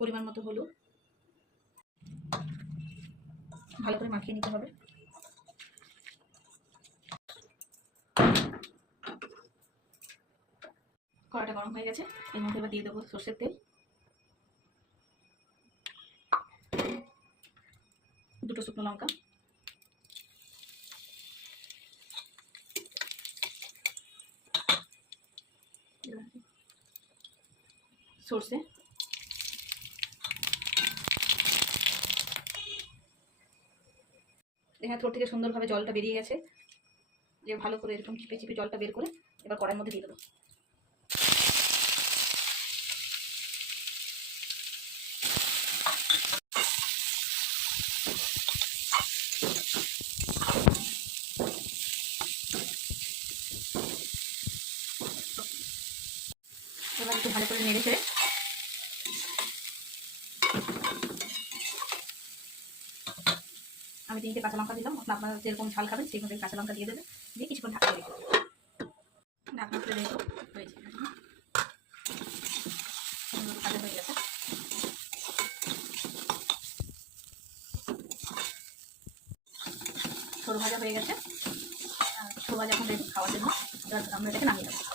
পরিমাণ মতো হলুদ, ভালো করে মাখিয়ে নিতে হবে। কড়াটা গরম হয়ে গেছে, এর মধ্যে এবার দিয়ে দেবো সর্ষের তেল, 2টো শুকনো লঙ্কা, সর্ষে, দেখেন থোড় থেকে সুন্দরভাবে জলটা বেরিয়ে গেছে। যে ভালো করে এরকম চিপে চিপে জলটা বের করে এবার কড়াইয়ের মধ্যে দিয়ে দেবো। এবার একটু ভালো করে নেড়ে ছেড়ে আমি 3টে কাঁচা লঙ্কা দিলাম। আপনারা যেরকম ঝাল খাবেন সেই মতো কাঁচা লঙ্কা দিয়ে দেবেন, দিয়ে কিছুক্ষণ ঢাকা রেখে দেবো। ঢাকনা খুলে রেখে হয়েছে, ভাজা হয়ে গেছে। সরু ভাজা হয়ে গেছে, সরু ভাজা এখন রেডি খাওয়ার জন্য। এবার আমরা এটাকে নামিয়ে দেবো।